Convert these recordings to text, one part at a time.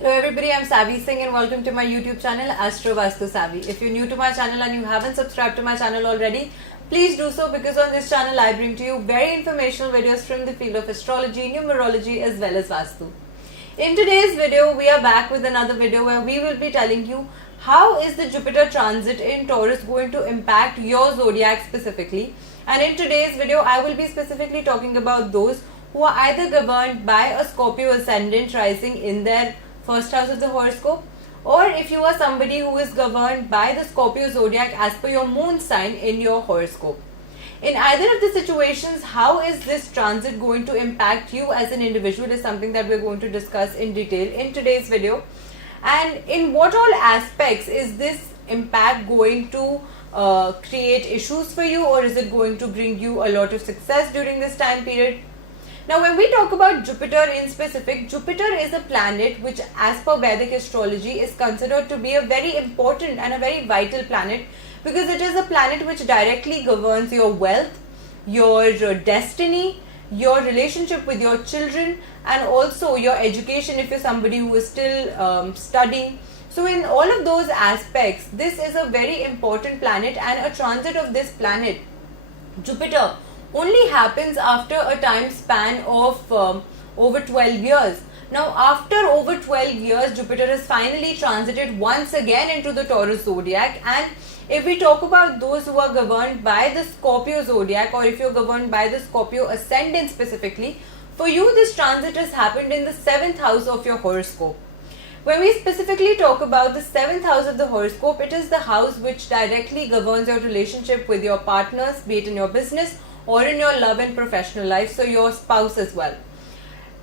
Hello everybody, I'm Savvy Singh and welcome to my YouTube channel Astro Vastu Savvy. If you're new to my channel and you haven't subscribed to my channel already, please do so because on this channel I bring to you very informational videos from the field of astrology, numerology as well as Vastu. In today's video, we are back with another video where we will be telling you how is the Jupiter transit in Taurus going to impact your zodiac specifically. And in today's video, I will be specifically talking about those who are either governed by a Scorpio ascendant rising in their first house of the horoscope, or if you are somebody who is governed by the Scorpio zodiac as per your moon sign in your horoscope. In either of the situations, how is this transit going to impact you as an individual is something that we're going to discuss in detail in today's video. And in what all aspects is this impact going to create issues for you, or is it going to bring you a lot of success during this time period? Now, when we talk about Jupiter in specific, Jupiter is a planet which as per Vedic astrology is considered to be a very important and a very vital planet because it is a planet which directly governs your wealth, your destiny, your relationship with your children, and also your education if you're somebody who is still studying. So in all of those aspects, this is a very important planet, and a transit of this planet, Jupiter, only happens after a time span of over 12 years. Now, after over 12 years, Jupiter has finally transited once again into the Taurus zodiac. And if we talk about those who are governed by the Scorpio zodiac, or if you're governed by the Scorpio ascendant specifically, for you this transit has happened in the 7th house of your horoscope. When we specifically talk about the 7th house of the horoscope, it is the house which directly governs your relationship with your partners, be it in your business or in your love and professional life, so your spouse as well.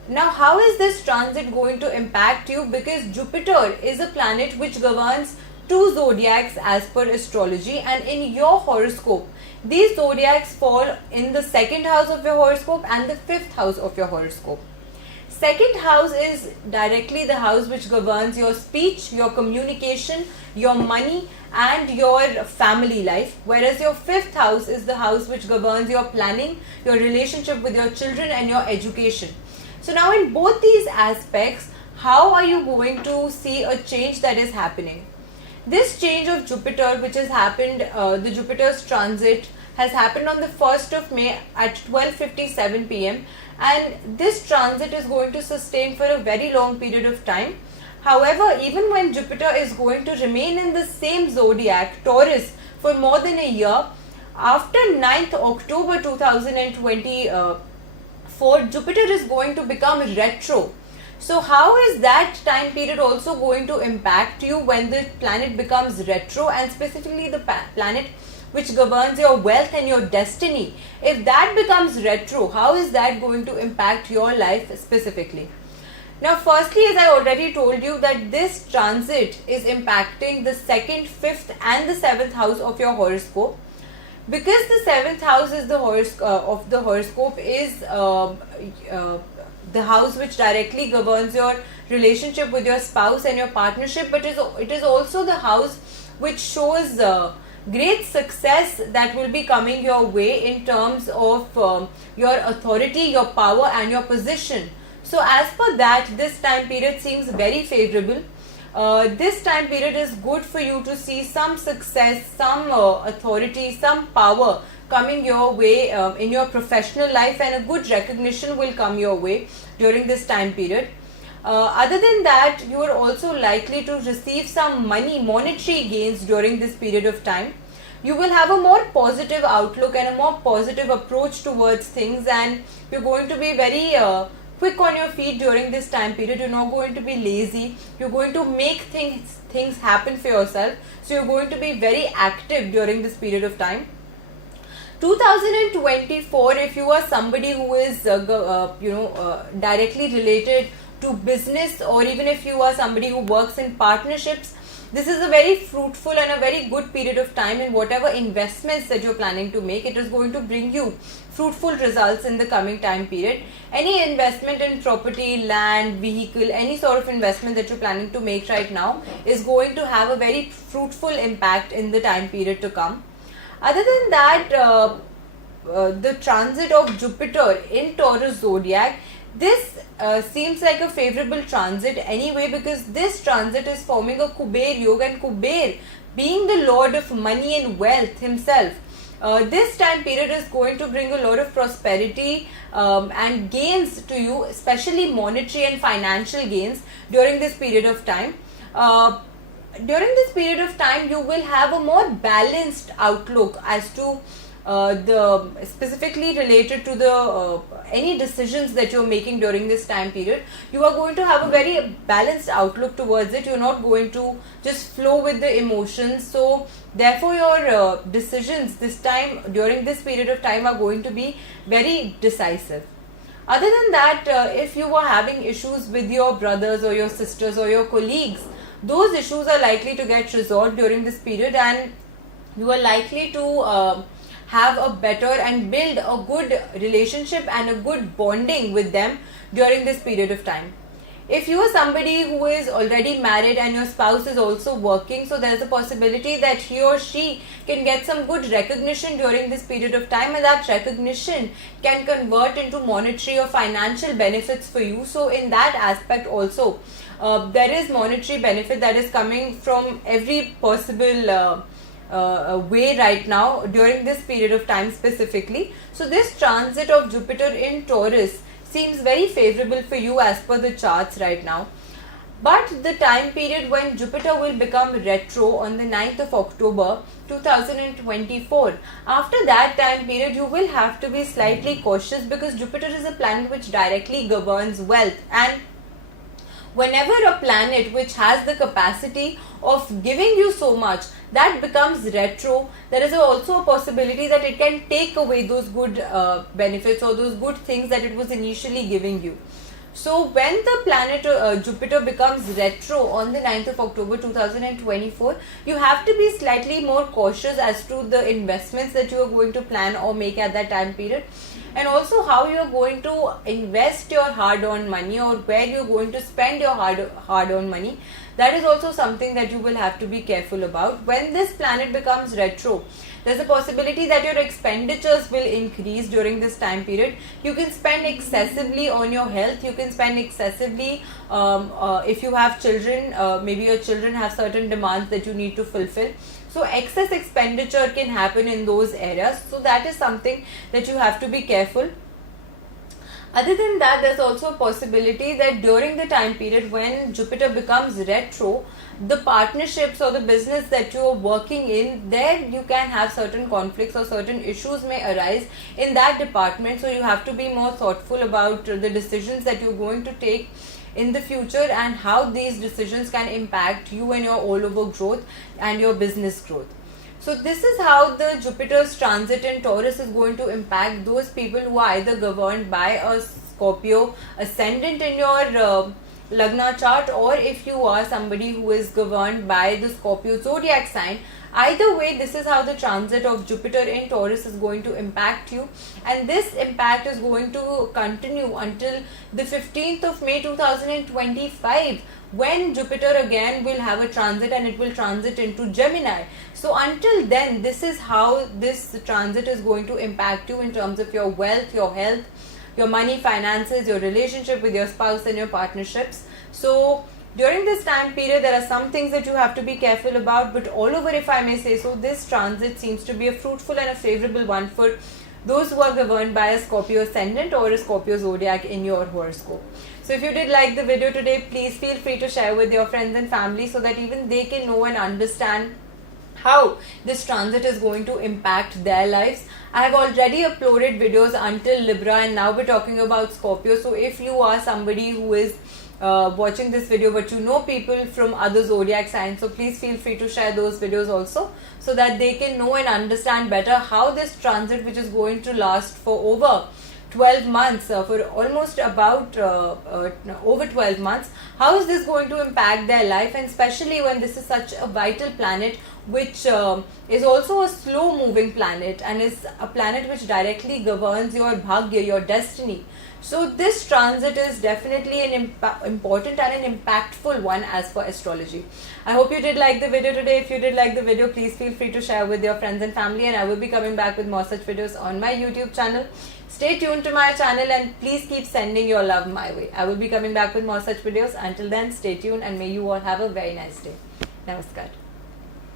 Now, how is this transit going to impact you? Because Jupiter is a planet which governs two zodiacs as per astrology, and in your horoscope, these zodiacs fall in the 2nd house of your horoscope and the 5th house of your horoscope. 2nd house is directly the house which governs your speech, your communication, your money and your family life, whereas your 5th house is the house which governs your planning, your relationship with your children and your education. So now in both these aspects, how are you going to see a change that is happening? This change of Jupiter which has happened, the Jupiter's transit has happened on the 1st of May at 12:57 p.m. and this transit is going to sustain for a very long period of time. However, even when Jupiter is going to remain in the same zodiac, Taurus, for more than a year, after 9th October 2024, Jupiter is going to become retro. So how is that time period also going to impact you when the planet becomes retro, and specifically the planet which governs your wealth and your destiny? If that becomes retro, how is that going to impact your life specifically? Now, firstly, as I already told you, that this transit is impacting the 2nd, 5th and the 7th house of your horoscope. Because the 7th house is the of the horoscope is the house which directly governs your relationship with your spouse and your partnership, but it is also the house which shows great success that will be coming your way in terms of your authority, your power and your position. So as per that, this time period seems very favorable. This time period is good for you to see some success, some authority, some power coming your way in your professional life, and a good recognition will come your way during this time period. Other than that, you are also likely to receive some monetary gains during this period of time. You will have a more positive outlook and a more positive approach towards things, and you're going to be very quick on your feet during this time period. You're not going to be lazy. You're going to make things happen for yourself. So you're going to be very active during this period of time. 2024, if you are somebody who is directly related to business, or even if you are somebody who works in partnerships, this is a very fruitful and a very good period of time in whatever investments that you're planning to make. It is going to bring you fruitful results in the coming time period. Any investment in property, land, vehicle, any sort of investment that you're planning to make right now is going to have a very fruitful impact in the time period to come. Other than that, the transit of Jupiter in Taurus zodiac This seems like a favorable transit anyway, because this transit is forming a Kuber Yoga, and Kuber being the lord of money and wealth himself, this time period is going to bring a lot of prosperity and gains to you, especially monetary and financial gains during this period of time. During this period of time, you will have a more balanced outlook as to the specifically related to the any decisions that you're making during this time period. You are going to have a very balanced outlook towards it. You're not going to just flow with the emotions. So therefore your decisions this time, during this period of time, are going to be very decisive. Other than that, if you are having issues with your brothers or your sisters or your colleagues, those issues are likely to get resolved during this period, and you are likely to have a better and build a good relationship and a good bonding with them during this period of time. If you are somebody who is already married and your spouse is also working, so there is a possibility that he or she can get some good recognition during this period of time, and that recognition can convert into monetary or financial benefits for you. So in that aspect also, there is monetary benefit that is coming from every possible way right now during this period of time specifically. So this transit of Jupiter in Taurus seems very favorable for you as per the charts right now. But the time period when Jupiter will become retro on the 9th of October 2024, after that time period you will have to be slightly cautious, because Jupiter is a planet which directly governs wealth, and whenever a planet which has the capacity of giving you so much, that becomes retro, there is also a possibility that it can take away those good benefits or those good things that it was initially giving you. So when the planet Jupiter becomes retro on the 9th of October 2024, you have to be slightly more cautious as to the investments that you are going to plan or make at that time period, and also how you are going to invest your hard-earned money, or where you are going to spend your hard-earned money. That is also something that you will have to be careful about. When this planet becomes retro, there's a possibility that your expenditures will increase during this time period. You can spend excessively on your health. You can spend excessively if you have children. Maybe your children have certain demands that you need to fulfill. So excess expenditure can happen in those areas. So that is something that you have to be careful. Other than that, there's also a possibility that during the time period when Jupiter becomes retro, the partnerships or the business that you are working in, there you can have certain conflicts or certain issues may arise in that department. So you have to be more thoughtful about the decisions that you're going to take in the future, and how these decisions can impact you and your all over growth and your business growth. So this is how the Jupiter's transit in Taurus is going to impact those people who are either governed by a Scorpio ascendant in your Lagna chart, or if you are somebody who is governed by the Scorpio zodiac sign. Either way, this is how the transit of Jupiter in Taurus is going to impact you, and this impact is going to continue until the 15th of May 2025, when Jupiter again will have a transit, and it will transit into Gemini. So until then, this is how this transit is going to impact you in terms of your wealth, your health, your money, finances, your relationship with your spouse and your partnerships. So during this time period, there are some things that you have to be careful about, but all over, if I may say so, this transit seems to be a fruitful and a favorable one for those who are governed by a Scorpio ascendant or a Scorpio zodiac in your horoscope. So if you did like the video today, please feel free to share with your friends and family, so that even they can know and understand how this transit is going to impact their lives. I have already uploaded videos until Libra, and now we're talking about Scorpio. So if you are somebody who is watching this video but you know people from other zodiac signs, so please feel free to share those videos also, so that they can know and understand better how this transit, which is going to last for over 12 months, for almost about over 12 months, how is this going to impact their life, and especially when this is such a vital planet which is also a slow moving planet and is a planet which directly governs your bhagya, your destiny. So this transit is definitely an important and an impactful one as for astrology. I hope you did like the video today. If you did like the video, please feel free to share with your friends and family, and I will be coming back with more such videos on my YouTube channel. Stay tuned to my channel and please keep sending your love my way. I will be coming back with more such videos. Until then, stay tuned and may you all have a very nice day. Namaskar.